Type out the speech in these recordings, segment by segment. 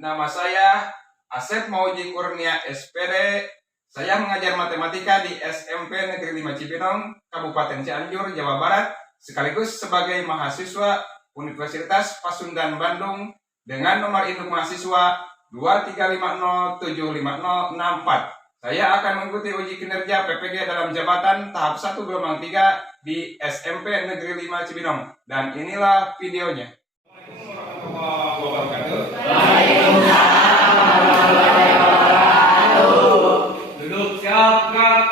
Nama saya Asep Mauji Kurnia SPD. Saya mengajar matematika di SMP Negeri 5 Cibinong, Kabupaten Cianjur, Jawa Barat, sekaligus sebagai mahasiswa Universitas Pasundan Bandung dengan nomor induk mahasiswa 235075064. Saya akan mengikuti uji kinerja PPG dalam jabatan tahap 1 gelombang 3 di SMP Negeri 5 Cibinong. Dan inilah videonya. Waalaikumsalam warahmatullahi wabarakatuh. Waalaikumsalam warahmatullahi wabarakatuh. Duduk siap, gerak.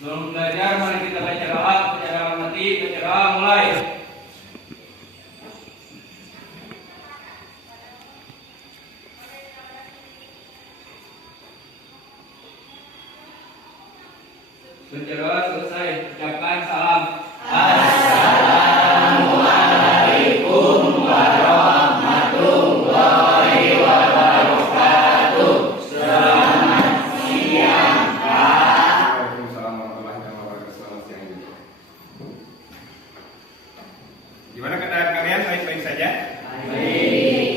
Sebelum belajar, mari kita baca doa, baca mati, baca doa, mulai. Baca doa selesai, ucapkan salam. Assalamualaikum warahmatullahi wabarakatuh. Selamat siang, Pak. Waalaikumsalam warahmatullahi wabarakatuh. Selamat siang juga. Gimana keadaan kalian? Baik-baik saja? Baik.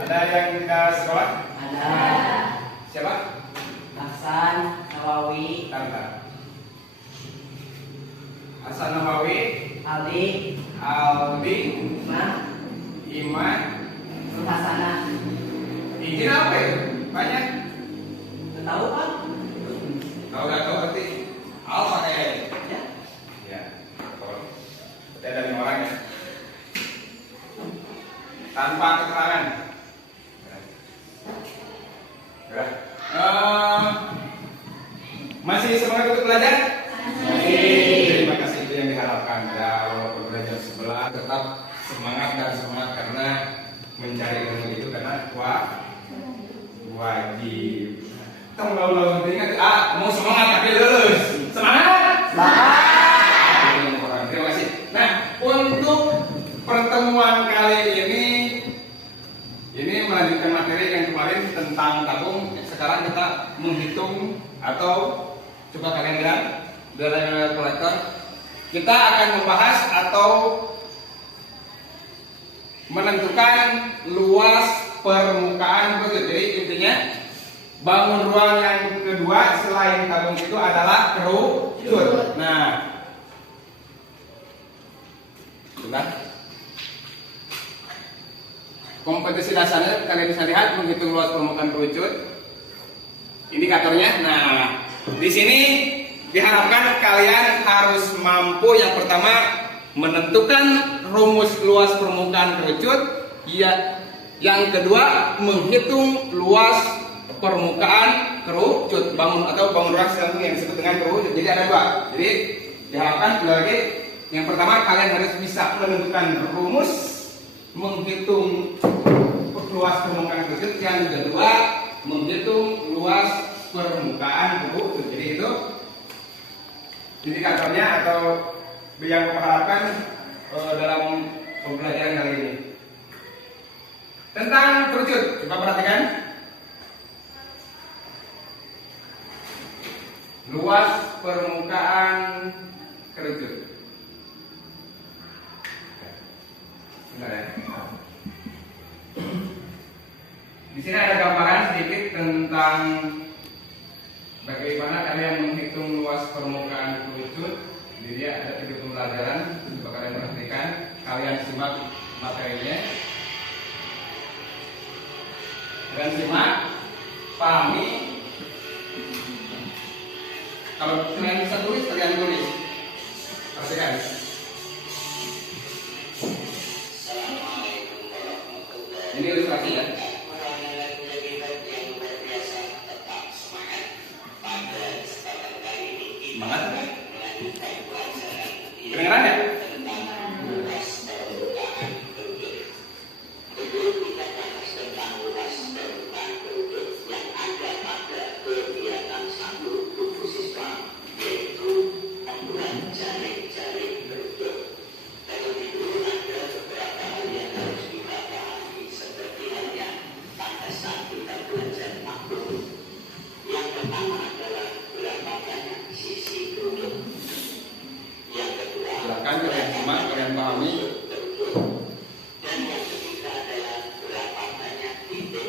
Ada yang tidak sekolah? Ada Siapa? Hasan Nawawi, Tanta. Hasan Nawawi, Aldi, Aldi, Iman, Iman, Nur Hasanah. Ini apa ya? Banyak. Tahu, Pak? Tahu nggak tahu berarti Alfa kayaknya. Ya. Ya. Berarti ada 5 orang ya. Tanpa keterangan. Ya. Masih semangat untuk belajar? Terima kasih, itu yang diharapkan. Ya, walaupun belajar sebelah tetap semangat dan semangat karena mencari ilmu itu karena wajib. Tolong ingat, mau semangat tapi lulus. Semangat! Semangat! Terima kasih. Nah, untuk pertemuan kali ini melanjutkan materi yang kemarin tentang tabung. Sekarang kita menghitung atau coba kalian bilang dalam kolektor. Kita akan membahas atau menentukan luas permukaan begitu. Jadi intinya bangun ruang yang kedua selain tabung itu adalah kerucut. Nah, sudah. Kompetisi dasarnya kalian bisa lihat menghitung luas permukaan kerucut. Indikatornya. Nah, di sini diharapkan kalian harus mampu yang pertama menentukan rumus luas permukaan kerucut. Ya, yang kedua menghitung luas permukaan kerucut bangun ruang yang disebut dengan kerucut. Jadi ada 2. Jadi diharapkan lagi yang pertama kalian harus bisa menentukan rumus menghitung luas permukaan kerucut. Yang kedua menghitung luas permukaan kerucut. Jadi itu indikatornya atau yang diharapkan dalam pembelajaran kali ini tentang kerucut. Coba perhatikan luas permukaan kerucut. Bentar ya. Di sini ada gambaran sedikit tentang bagaimana kalian menghitung luas permukaan kerucut. Jadi ada 3 pembelajaran. Coba kalian perhatikan, kalian simak materinya. Kalian simak, pahami. Kalau kalian bisa tulis, kalian tulis. Perhatikan. Ini ilustrasi ya. Semangat. Kedengeran ya? Dan yang ketiga adalah berapa banyak titik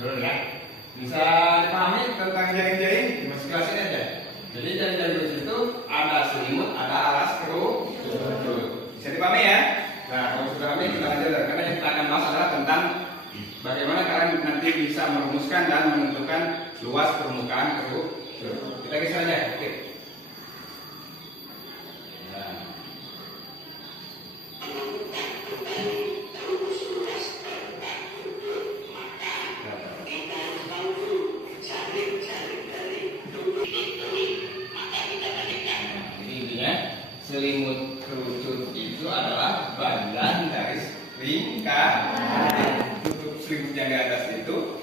Dulu ya. Bisa dipahami tentang jaring-jaring? Masih kelas ini aja. Jadi jaring-jaring itu ada selimut, ada alas, kerudung. Bisa dipahami ya? Nah, kalau sudah pahami kita lanjut. Karena yang kita akan bahas adalah tentang bagaimana kalian nanti bisa merumuskan dan menentukan luas permukaan kerudung. Kita geser aja. Oke. Nah. Selimut kerucut itu adalah bagian dari lingkaran. Tutup selimutnya di atas itu,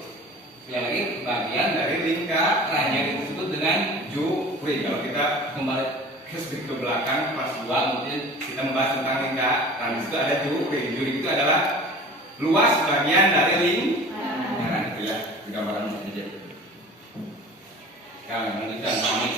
sekali lagi bagian dari lingkaran yang disebut dengan jufri. Kalau kita kembali ke belakang pas 2 mungkin kita membahas tentang lingkaran. Di situ ada jufri. Jufri itu adalah luas bagian dari lingkaran. Itu ya, di gambaran saja. Yang lanjutkan kami.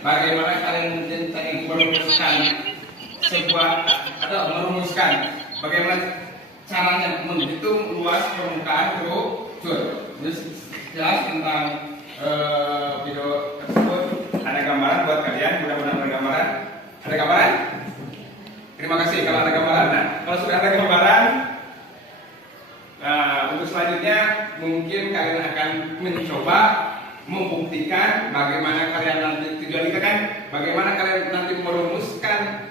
Bagaimana kalian tadi merumuskan sebuah atau merumuskan bagaimana caranya menghitung luas permukaan kerucut. Jelas tentang video tersebut ada gambaran buat kalian. Mudah-mudahan ada gambaran. Ada gambaran? Terima kasih kalau ada gambaran. Nah, kalau sudah ada gambaran, untuk selanjutnya mungkin kalian akan mencoba membuktikan bagaimana kalian nanti, tujuan kita kan bagaimana kalian nanti merumuskan,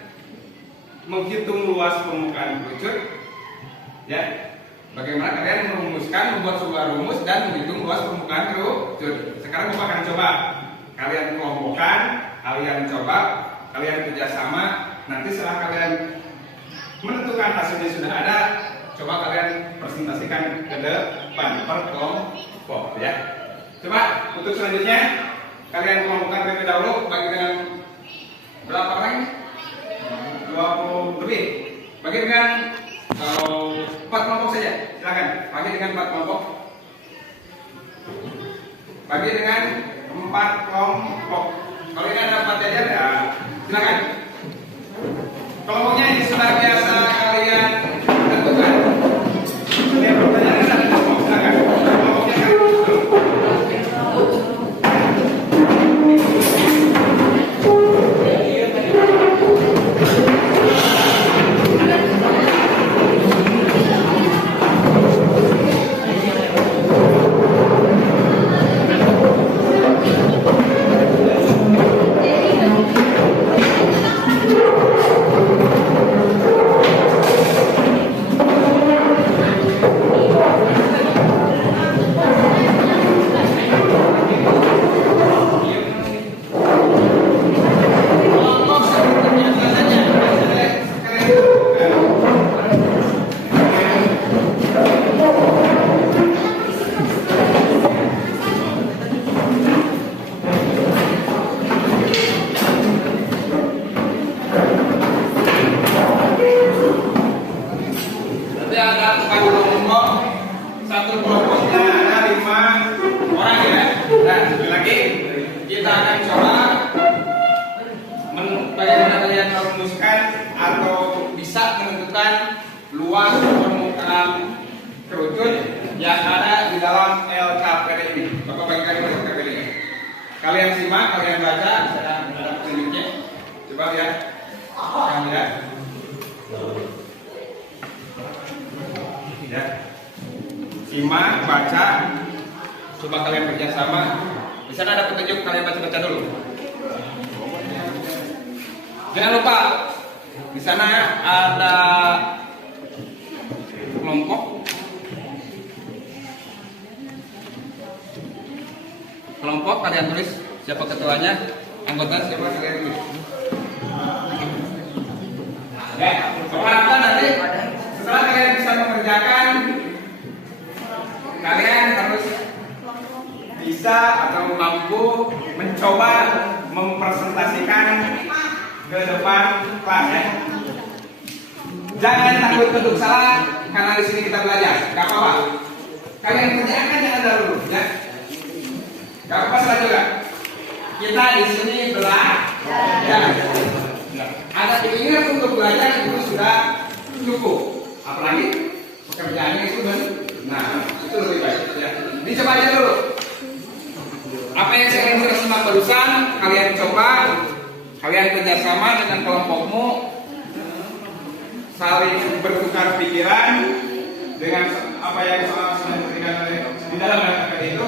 menghitung luas permukaan kerucut, ya. Bagaimana kalian merumuskan, membuat sebuah rumus dan menghitung luas permukaan kerucut. Sekarang Bapak akan coba kalian kelompokkan, kalian coba, kalian kerjasama. Nanti setelah kalian menentukan hasilnya sudah ada, coba kalian presentasikan ke depan per kelompok, ya. Coba untuk selanjutnya kalian kelompokkan terlebih dahulu bagi dengan berapa orang? 20 lebih. Bagi dengan 4 kelompok saja. Silakan. Bagi dengan 4 kelompok. Bagi dengan 4 kelompok. Kalau ini ada 4 jajar ya silakan. Kelompoknya ini sudah biasa kalian tentukan. Ini pertanyaan ada kelompok. Silakan. Kelompoknya kan. sekali lagi kita akan coba bagaimana kalian merumuskan atau bisa menentukan luas permukaan kerucut yang ada di dalam LKPD ini. Bapak bagikan LKPD ini. Kalian simak, kalian baca, saya ada petunjuknya. Coba lihat, kalian lihat. Ya. Simak, baca, coba kalian kerjasama. Di sana ada petunjuk, kalian baca-baca dulu. Jangan lupa, di sana ada kelompok kalian tulis siapa ketuanya, anggota siapa kalian tulis. Ya, harapkan nanti setelah kalian bisa mengerjakan, kalian harus bisa atau mampu mencoba mempresentasikan ke depan kelasnya. Jangan takut untuk salah, karena di sini kita belajar. Gak apa-apa. Kalian kerjakan jangan dulu, ya. Gak apa-apa salah juga. Kita di sini belajar. Ada keinginan untuk belajar itu sudah cukup. Apalagi pekerjaannya itu benar. Itu lebih baik. Ya. Dicoba aja dulu. Apa yang saya ingin simak barusan, kalian coba, kalian kerjasama dengan kelompokmu, saling bertukar pikiran dengan apa yang sudah diberikan di dalam LKPD itu.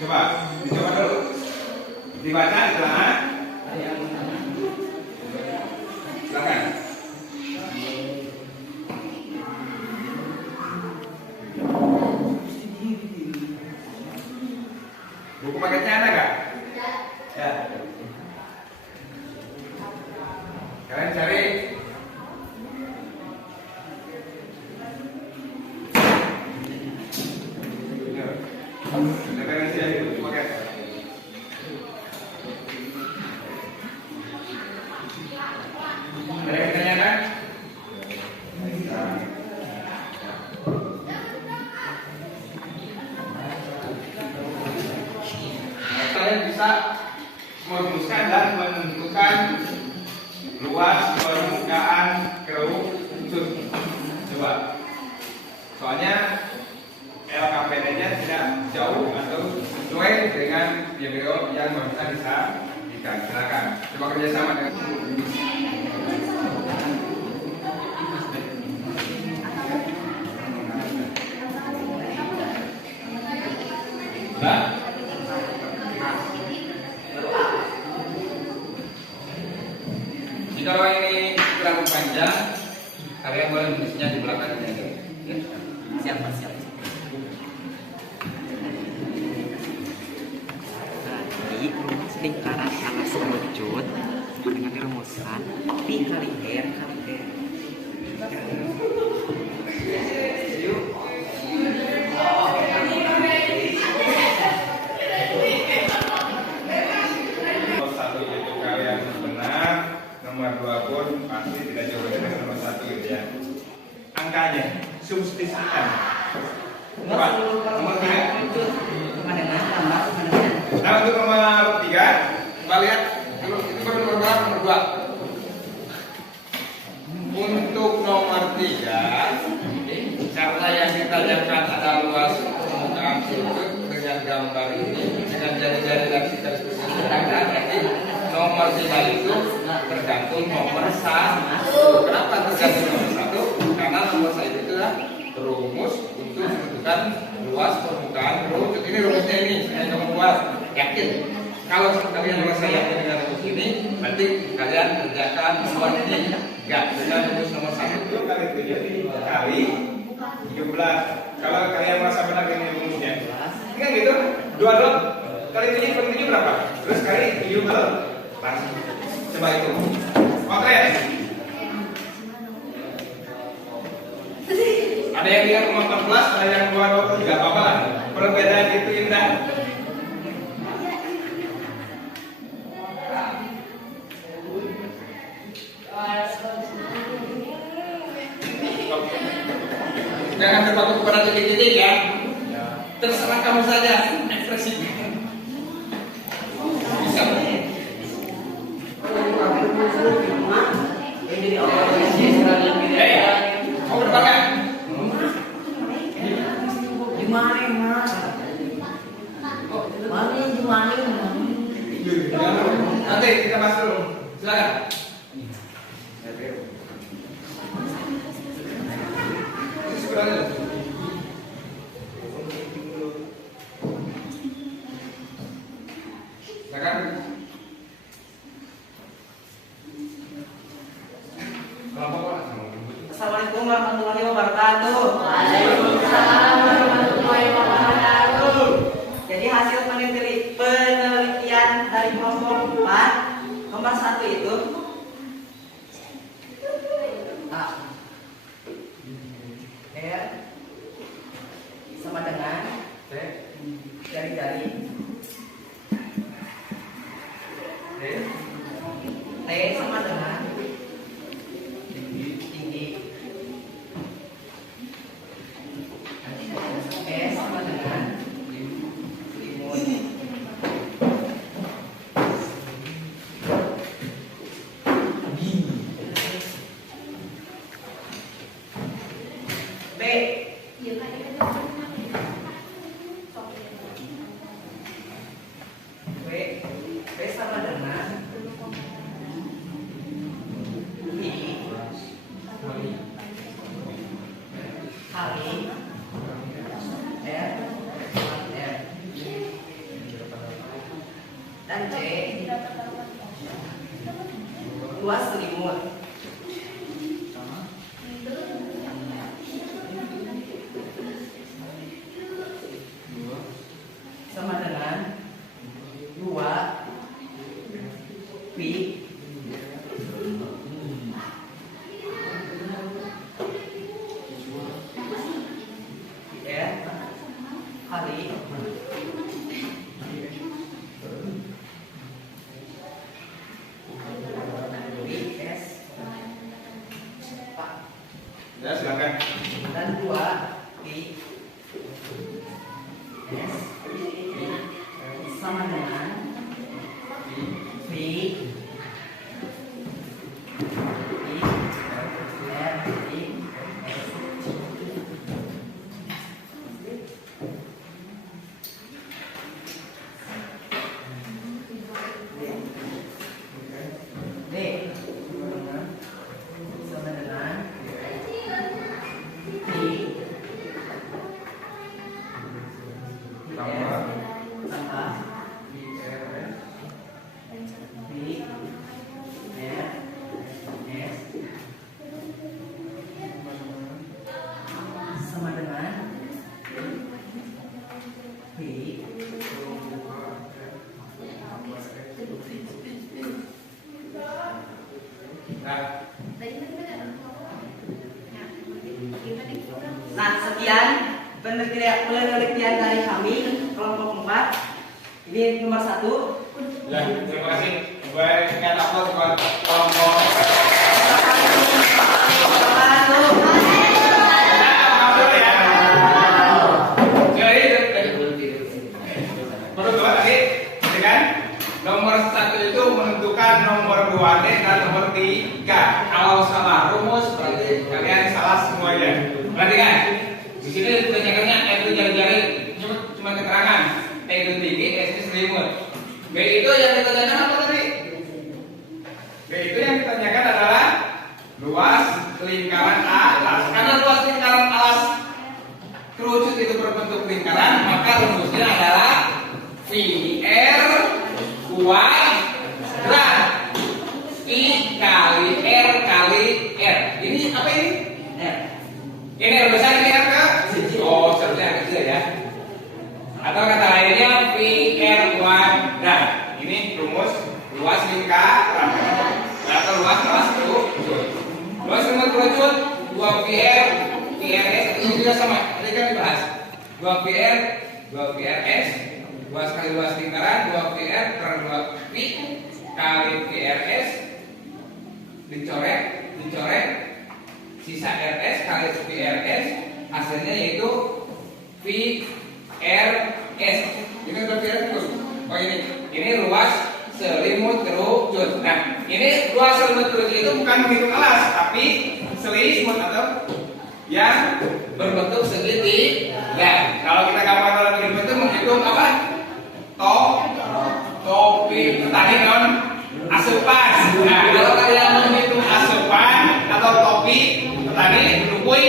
Coba, dicoba dulu, dibaca di sana. Silakan. Buku paketnya ada nggak? Ya. Kalian cari. Referensi yang itu paket. Ada yang ditanyakan? Kalian bisa merumuskan dan menentukan luas permukaan kerucut. Coba. Soalnya LKPD-nya tidak jauh atau sesuai dengan video yang bisa disajikan. Silakan. Coba kerjasama dengan. Nah. Jika ini terlalu panjang, kalian boleh menulisnya di belakangnya. Ya. Siapa? Lingkaran alas kerucut dengan rumusan pi kali r kali r. Nomor 1 itu kalian benar, nomor 2 pun pasti tidak jauh beda dengan nomor 1 gitu ya. Angkanya substitusikan. Coba nomor 3. Nah, untuk nomor 3, kita lihat dulu itu baru nomor berapa? Nomor 2. Untuk nomor 3, karena yang ditanyakan ada luas permukaan kerucut dengan gambar ini, dengan jari-jari dan garis bergerak, berarti nomor 3 itu tergantung nomor 1. Kenapa tergantung nomor 1? Karena nomor 1 itu adalah rumus untuk menentukan luas permukaan kerucut. Ini rumusnya ini, saya coba buat. Yakin kalau kalian merasa yakin dengan rumus ini, berarti kalian kerjakan nomor 3 dengan rumus nomor 1 itu kali 7 kali 17. Kalau kalian merasa benar dengan rumusnya, kan gitu, 2 kali 7 kali 7 berapa? Terus kali 17. Coba itu. Oke. Ada yang lihat nomor 14, ada yang 23, apa-apa lah. Perbedaan itu indah. Jangan terpaku kepada titik-titik ya. Terserah kamu saja ekspresinya. Bisa. Mau berapa kan? Nanti kita bahas dulu. Silakan. Sebenarnya. Silakan. Assalamualaikum warahmatullahi wabarakatuh. Waalaikumsalam warahmatullahi wabarakatuh. Jadi hasil penelitian dari kelompok 4 nomor 1 itu A R sama dengan jari-jari T sama dengan tinggi S sama dengan limun. B B sama dengan I kali R dan C luas selimut. Sama dengan 2 pi R kali pi S Ya, silakan. dan 2 pi S sama dengan pi R pi S. D sama dengan pi Tambah. tambah pi R S sama dengan pi Nah, sekian penelitian dari kami kelompok 4. Ini nomor 1. Ya, terima kasih. Baik, kita upload buat kelompok. Menurut Bapak tadi, kan? Nomor 1 itu menentukan nomor 2 dan nomor 3. Kalau salah rumus, berarti kalian salah semuanya. Perhatikan. Di sini ditanyakannya itu jari-jari cuma keterangan. T itu tinggi, S itu selimut. B itu yang ditanyakan apa tadi? B itu yang ditanyakan adalah luas lingkaran alas. Karena luas lingkaran alas kerucut itu berbentuk lingkaran, maka rumusnya adalah VR kuadrat I kali R kali R. Ini apa ini? R. Ini R besar, ini R ke? Oh, seharusnya R kecil ya. Atau kata lainnya VR kuadrat. Ini rumus luas lingkaran atau luas alas kerucut. Luas lingkaran kerucut 2VR VRS ini juga sama. Tadi kan dibahas 2VR 2VRS 2 kali luas lingkaran 2VR per 2V kali VRS dicoret sisa RS kali VRS hasilnya yaitu VR bukan menghitung alas, tapi selimut atau yang berbentuk segitiga. Kalau kita gambar dalam hidup itu menghitung apa? Topi petani non asupan. Nah, kalau kalian menghitung asupan atau topi petani berukui,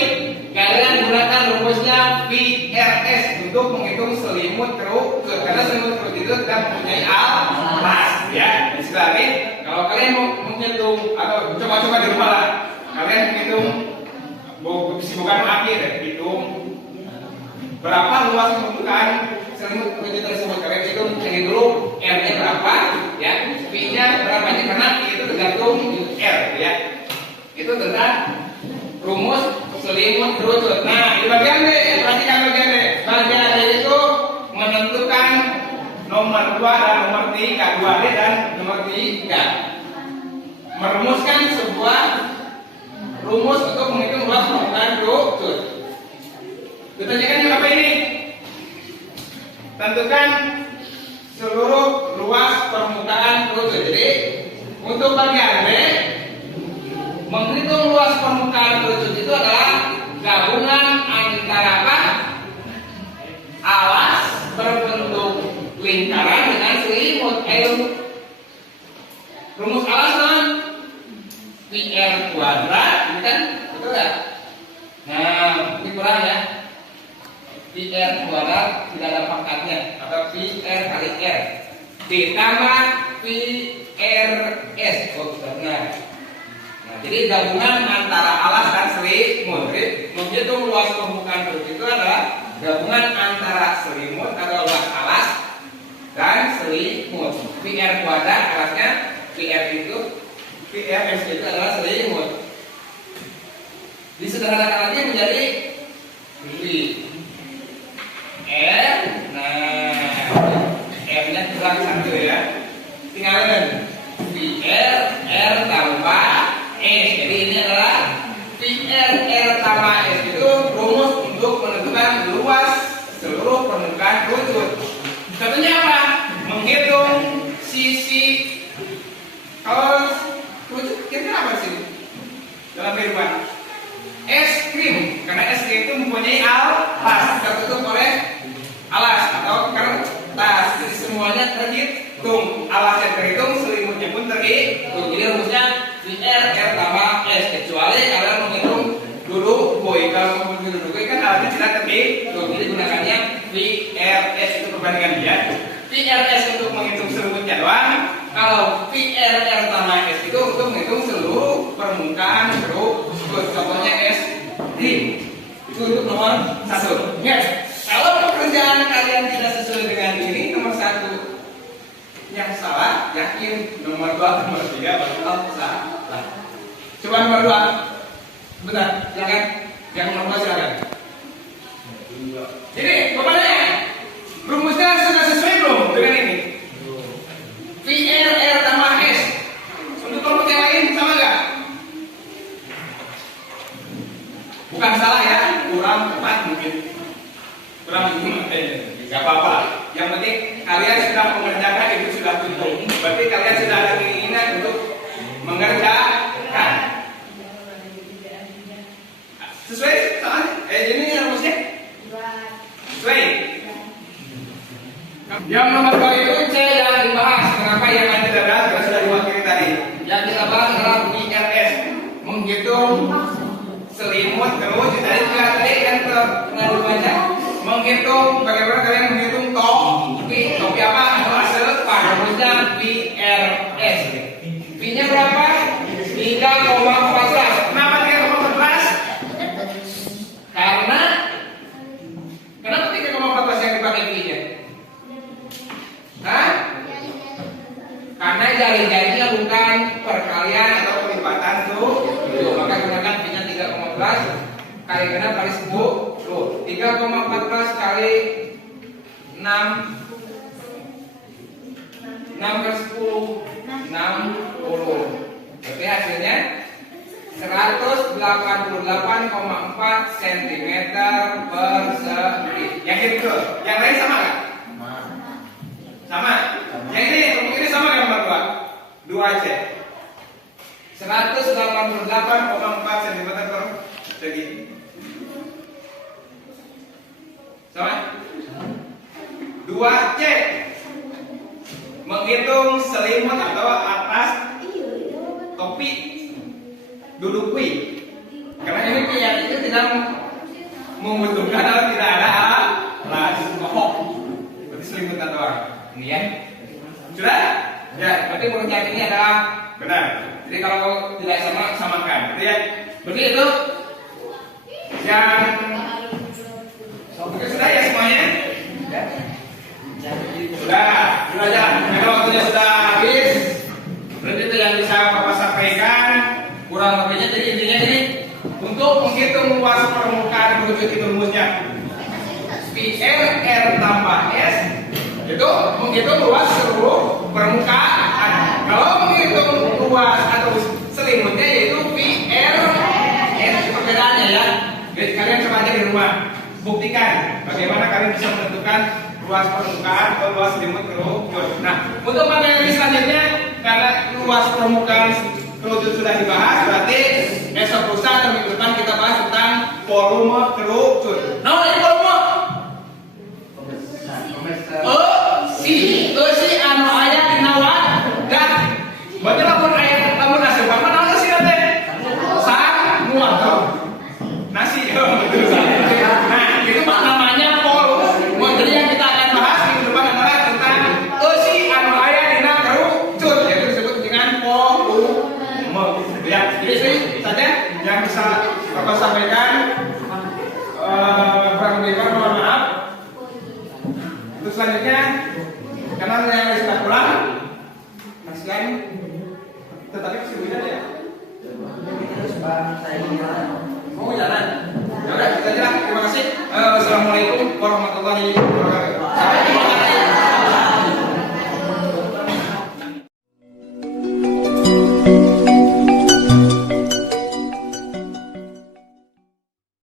kalian gunakan rumusnya VRS untuk menghitung selimut keruk, karena selimut keruk itu tidak mempunyai alas, ya. Sekali, kalau kalian mau menghitung atau coba-coba di rumah lah, kalian menghitung kesibukan akhir, hitung berapa luas permukaan selimut keruk tersebut. Kalian hitung yang dulu R-nya berapa, ya, V-nya berapa, karena itu tergantung R, ya. Itu tentang rumus selimut kerucut. Nah, di bagian D, perhatikan bagian D. Bagian D itu menentukan nomor 2 dan nomor 3, 2D dan nomor 3. Merumuskan sebuah rumus untuk menghitung luas permukaan kerucut. Kita cekkan apa ini? Tentukan seluruh luas permukaan kerucut. Jadi, untuk bagian D, menghitung luas permukaan kerucut itu adalah gabungan antara apa? Alas berbentuk lingkaran dengan selimut. Rumus alas kan PR kuadrat, kan? Betul nggak? Nah, ini kurang ya. PR kuadrat tidak ada pangkatnya, atau PR kali R ditambah PRS. Oh, benar. Jadi gabungan antara alas dan selimut. Menghitung luas permukaan kerucut itu adalah gabungan antara selimut atau luas alas dan selimut. PR kuadrat alasnya, PR itu, PRS itu adalah selimut. Disederhanakan lagi menjadi V R. Nah, R-nya kurang satu ya. Tinggalkan VR R tambah S. Jadi ini adalah VR R tambah S itu rumus untuk menentukan luas seluruh permukaan kerucut. Contohnya apa? Menghitung sisi. Kalau kerucut kira-kira apa sih dalam kehidupan? Es krim, karena es krim itu mempunyai alas, tertutup oleh alas atau kertas. Jadi semuanya terhitung, alasnya terhitung, selimutnya pun terhitung. Jadi rumusnya VR R tambah S, kecuali kalian menghitung duduk boy. Kalau menghitung duduk boy kan alasnya tidak terhitung. Jadi gunakannya VRS itu perbandingan dia. VRS untuk menghitung selimutnya doang. Kalau VRR tambah S itu untuk menghitung seluruh permukaan kerucut. Contohnya S D itu untuk nomor 1. Yes. Kalau pekerjaan kalian tidak sesuai dengan ini, nomor 1 yang salah, yakin nomor 2, nomor 3 bakal salah. Coba nomor 2. Benar, silakan. Yang nomor 2 silakan. Jadi, bagaimana? Rumusnya sudah sesuai belum dengan ini? VRR tambah S. Untuk kelompok yang lain sama nggak? Bukan salah ya, kurang tepat mungkin. Kurang nggak apa-apa. Yang penting kalian sudah mengerjakan itu sudah tutup. Berarti kalian sudah ada keinginan untuk mengerjakan. Sesuai soalnya? Ini rumusnya? Sesuai. Yang nomor 2 itu C yang dibahas. Kenapa yang lain tidak dibahas? Karena sudah diwakili tadi. Yang kita bahas adalah VRS, menghitung selimut kerucut. Tadi kan pernah dibaca. Menghitung bagaimana kalian menghitung topi apa atau asepan. Rumusnya VRS. V-nya berapa? 3,14. Kenapa 3,14? Kenapa 3,14 yang dipakai V-nya? Hah? Karena jari-jarinya bukan perkalian atau pelipatan tuh. Maka gunakan V-nya 3,14 kali genap kali 10. 3,14 kali 6 kali 10 60. Berarti hasilnya 188,4 cm persegi. Yang itu, yang lain sama nggak? Sama. Yang ini sama nggak nomor 2? 2 aja. 188,4 cm persegi. Sama? 2C menghitung selimut atau atas topi duduk pi. Karena ini pi yang itu tidak membutuhkan atau tidak ada alas mohok. Berarti selimutan doang. Ini ya. Sudah? Ya, berarti menurutnya ini adalah benar. Jadi kalau tidak sama, samakan. Berarti ya. Berarti itu yang oke, sudah ya semuanya? Ya. Sudah aja. Karena waktunya sudah habis. Berarti itu yang bisa Bapak sampaikan. Kurang lebihnya jadi intinya ini untuk menghitung luas permukaan menuju itu rumusnya PR R tambah S itu menghitung luas seluruh permukaan. Kalau menghitung luas atau selimutnya yaitu PR S, perbedaannya ya. Jadi kalian coba aja di rumah buktikan bagaimana kalian bisa menentukan luas permukaan atau luas selimut kerucut. Nah, untuk materi selanjutnya karena luas permukaan kerucut sudah dibahas, berarti besok lusa atau minggu depan kita bahas tentang volume kerucut. Nah, ini volume. Si anu aya dina wadah. Berarti lamun aya lamun nasi apa naon sih teh? Muat. Nasi. Nah, itu namanya volume. Materi yang kita akan bahas minggu depan adalah tentang si anu aya dina kerucut, yaitu disebut dengan volume. Ya, jadi itu saja yang bisa Bapak sampaikan. Kurang lebih mohon maaf. Untuk selanjutnya, karena yang sudah pulang, kasihan, tetapi kesulitan ya. Mau jalan? Ya udah, kita jalan. Terima kasih. Assalamualaikum warahmatullahi wabarakatuh.